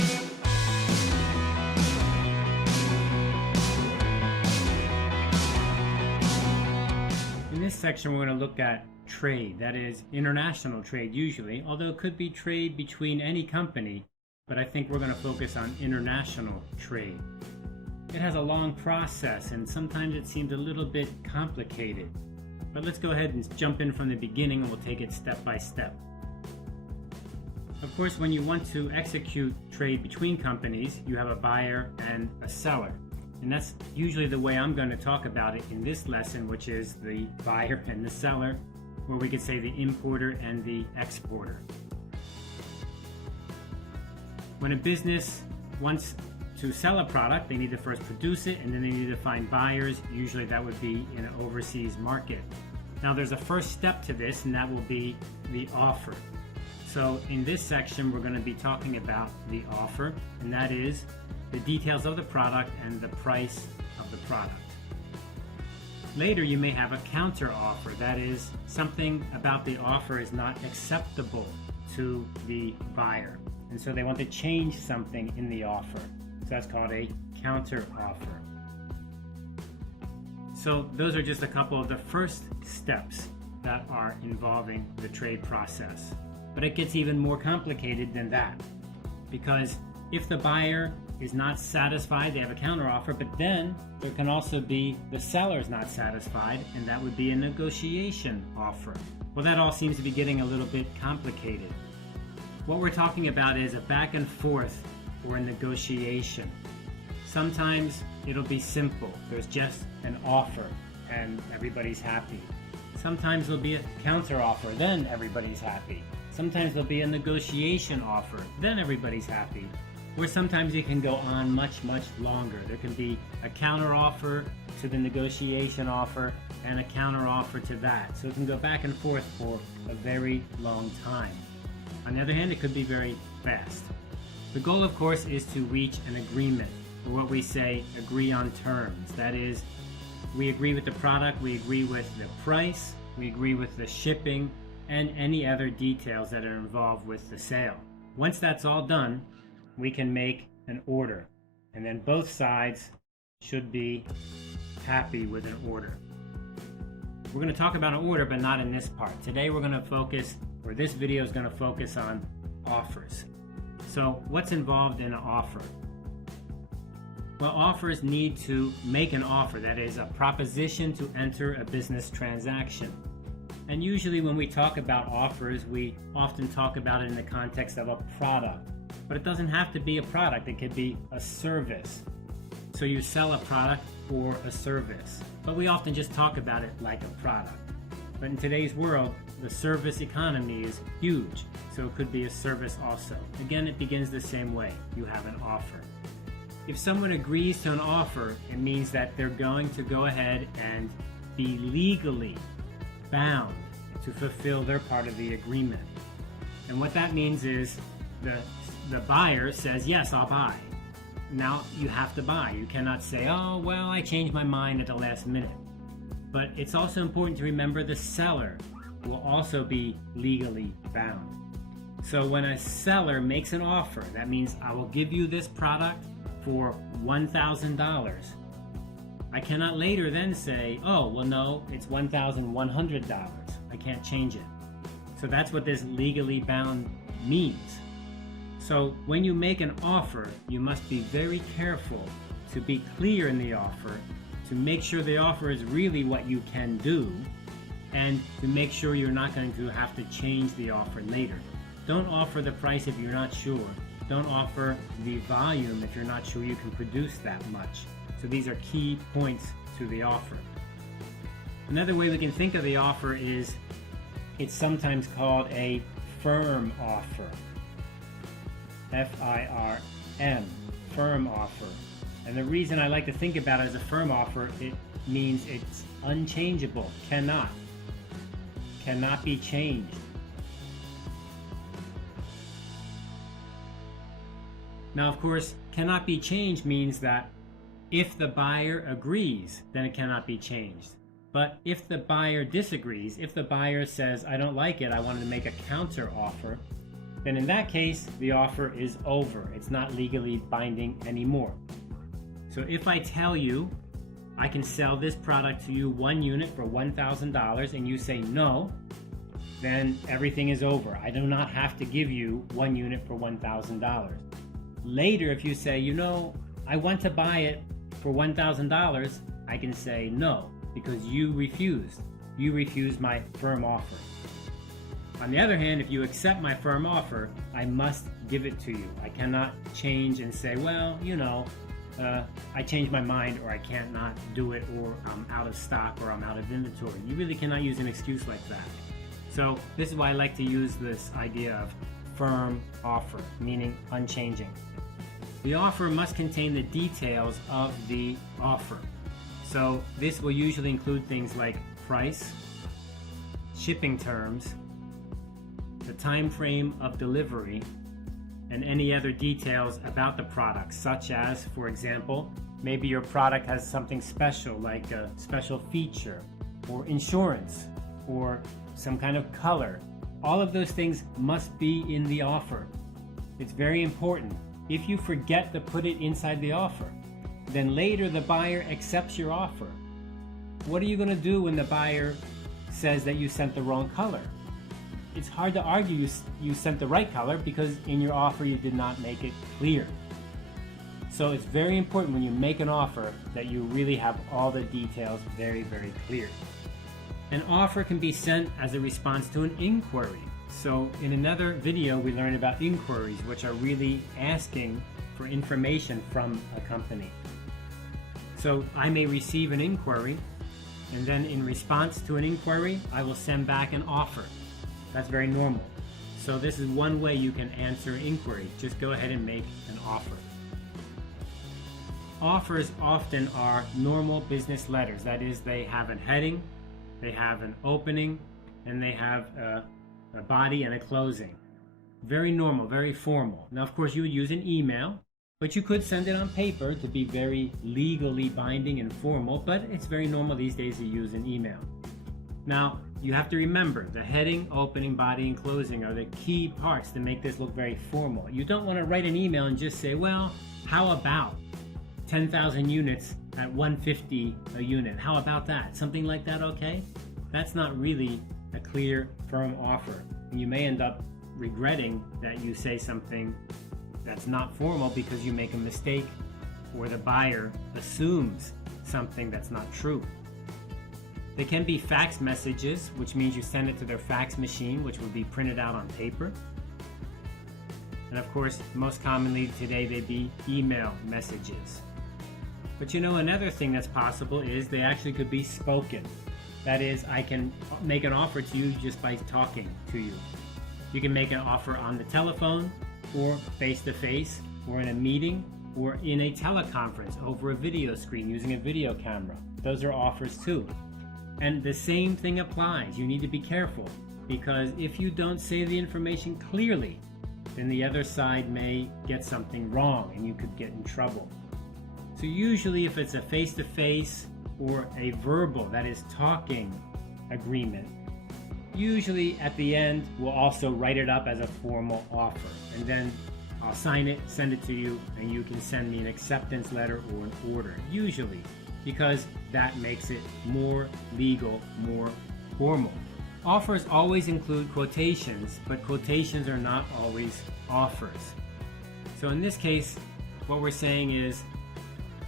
In this section, we're going to look at trade, that is international trade usually, although it could be trade between any company, but I think we're going to focus on international trade. It has a long process and sometimes it seems a little bit complicated, but let's go ahead and jump in from the beginning and we'll take it step by step. Of course, when you want to execute trade between companies, you have a buyer and a seller. And that's usually the way I'm going to talk about it in this lesson, which is the buyer and the seller, or we could say the importer and the exporter. When a business wants to sell a product, they need to first produce it and then they need to find buyers. Usually that would be in an overseas market. Now there's a first step to this, and that will be the offer. So in this section, we're going to be talking about the offer, and that is the details of the product and the price of the product. Later, you may have a counter offer. That is, something about the offer is not acceptable to the buyer, and so they want to change something in the offer. So that's called a counter offer. So those are just a couple of the first steps that are involving the trade process. But it gets even more complicated than that, because if the buyer is not satisfied, they have a counteroffer, but then there can also be the seller's not satisfied, and that would be a negotiation offer. Well, that all seems to be getting a little bit complicated. What we're talking about is a back and forth or a negotiation. Sometimes it'll be simple. There's just an offer and everybody's happy. Sometimes there'll be a counteroffer, then everybody's happy. Sometimes there'll be a negotiation offer, then everybody's happy. Or sometimes it can go on much, much longer. There can be a counteroffer to the negotiation offer and a counteroffer to that. So it can go back and forth for a very long time. On the other hand, it could be very fast. The goal, of course, is to reach an agreement, or what we say, agree on terms. That is, we agree with the product, we agree with the price, we agree with the shipping, and any other details that are involved with the sale. Once that's all done, we can make an order, and then both sides should be happy with an order. We're going to talk about an order, but not in this part. Today we're going to focus, or this video is going to focus on offers. So what's involved in an offer? Well, offers need to make an offer, that is a proposition to enter a business transaction. And usually when we talk about offers, we often talk about it in the context of a product. But it doesn't have to be a product, it could be a service. So you sell a product or a service. But we often just talk about it like a product. But in today's world, the service economy is huge, so it could be a service also. Again, it begins the same way. You have an offer. If someone agrees to an offer, it means that they're going to go ahead and be legally bound to fulfill their part of the agreement. And what that means is the buyer says, yes, I'll buy. Now you have to buy. You cannot say, oh, well, I changed my mind at the last minute. But it's also important to remember the seller will also be legally bound. So when a seller makes an offer, that means I will give you this product for $1,000. I cannot later then say, oh, well, no, it's $1,100. I can't change it. So that's what this legally bound means. So when you make an offer, you must be very careful to be clear in the offer, to make sure the offer is really what you can do, and to make sure you're not going to have to change the offer later. Don't offer the price if you're not sure. Don't offer the volume if you're not sure you can produce that much. So these are key points to the offer. Another way we can think of the offer is it's sometimes called a firm offer. F-I-R-M, firm offer. And the reason I like to think about it as a firm offer, it means it's unchangeable, cannot be changed. Now, of course, cannot be changed means that if the buyer agrees, then it cannot be changed. But if the buyer disagrees, if the buyer says, I don't like it, I wanted to make a counter offer, then in that case, the offer is over. It's not legally binding anymore. So if I tell you, I can sell this product to you 1 unit for $1,000 and you say no, then everything is over. I do not have to give you 1 unit for $1,000. Later, if you say, you know, I want to buy it for $1,000, I can say no, because you refused. You refused my firm offer. On the other hand, if you accept my firm offer, I must give it to you. I cannot change and say, well, you know, I changed my mind, or I can't not do it, or I'm out of stock, or I'm out of inventory. You really cannot use an excuse like that. So this is why I like to use this idea of firm offer, meaning unchanging. The offer must contain the details of the offer. So this will usually include things like price, shipping terms, the time frame of delivery, and any other details about the product, such as, for example, maybe your product has something special, like a special feature, or insurance, or some kind of color. All of those things must be in the offer. It's very important. If you forget to put it inside the offer, then later the buyer accepts your offer. What are you going to do when the buyer says that you sent the wrong color? It's hard to argue you sent the right color, because in your offer you did not make it clear. So it's very important when you make an offer that you really have all the details very, very clear. An offer can be sent as a response to an inquiry. So in another video we learned about inquiries, which are really asking for information from a company. So I may receive an inquiry, and then in response to an inquiry I will send back an offer. That's very normal. So this is one way you can answer an inquiry. Just go ahead and make an offer. Offers often are normal business letters. That is, they have a heading, they have an opening, and they have a body and a closing. Very normal, very formal. Now, of course, you would use an email, but you could send it on paper to be very legally binding and formal, but it's very normal these days to use an email. Now, you have to remember, the heading, opening, body, and closing are the key parts to make this look very formal. You don't want to write an email and just say, well, how about 10,000 units at $150 a unit? How about that? Something like that, okay? That's not really a clear, firm offer. And you may end up regretting that you say something that's not formal because you make a mistake, or the buyer assumes something that's not true. They can be fax messages, which means you send it to their fax machine, which would be printed out on paper. And of course, most commonly today, they'd be email messages. But you know, another thing that's possible is they actually could be spoken. That is, I can make an offer to you just by talking to you. You can make an offer on the telephone, or face-to-face, or in a meeting, or in a teleconference over a video screen using a video camera. Those are offers too. And the same thing applies. You need to be careful, because if you don't say the information clearly, then the other side may get something wrong and you could get in trouble. So usually if it's a face-to-face or a verbal, that is talking agreement, usually at the end we'll also write it up as a formal offer, and then I'll sign it, send it to you, and you can send me an acceptance letter or an order, usually, because that makes it more legal, more formal. Offers always include quotations, but quotations are not always offers. So in this case, what we're saying is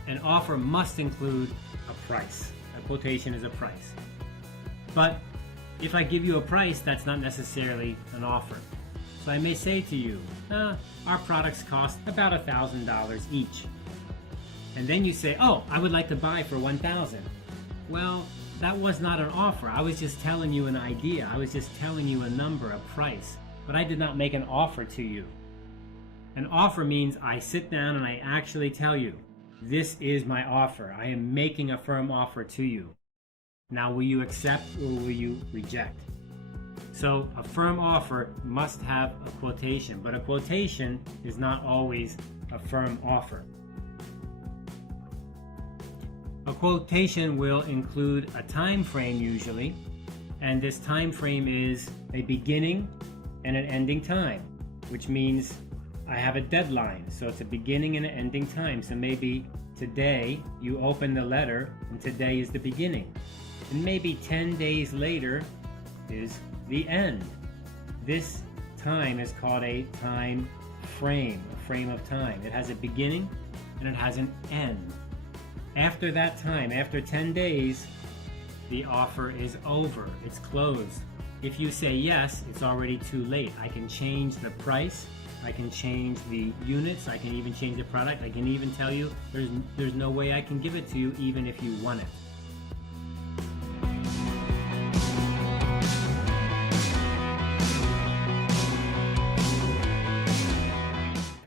an offer must include a price. A quotation is a price. But if I give you a price, that's not necessarily an offer. So I may say to you, our products cost about $1,000 each. And then you say, oh, I would like to buy for $1,000. Well, that was not an offer. I was just telling you an idea. I was just telling you a number, a price. But I did not make an offer to you. An offer means I sit down and I actually tell you, this is my offer. I am making a firm offer to you. Now, will you accept or will you reject? So a firm offer must have a quotation, but a quotation is not always a firm offer. A quotation will include a time frame usually, and this time frame is a beginning and an ending time. which means I have a deadline. So it's a beginning and an ending time. So maybe today you open the letter and today is the beginning. And maybe 10 days later is the end. This time is called a time frame, a frame of time. It has a beginning and it has an end. After that time, after 10 days, the offer is over. It's closed. If you say yes, it's already too late. I can change the price. I can change the units. I can even change the product. I can even tell you there's no way I can give it to you even if you want it.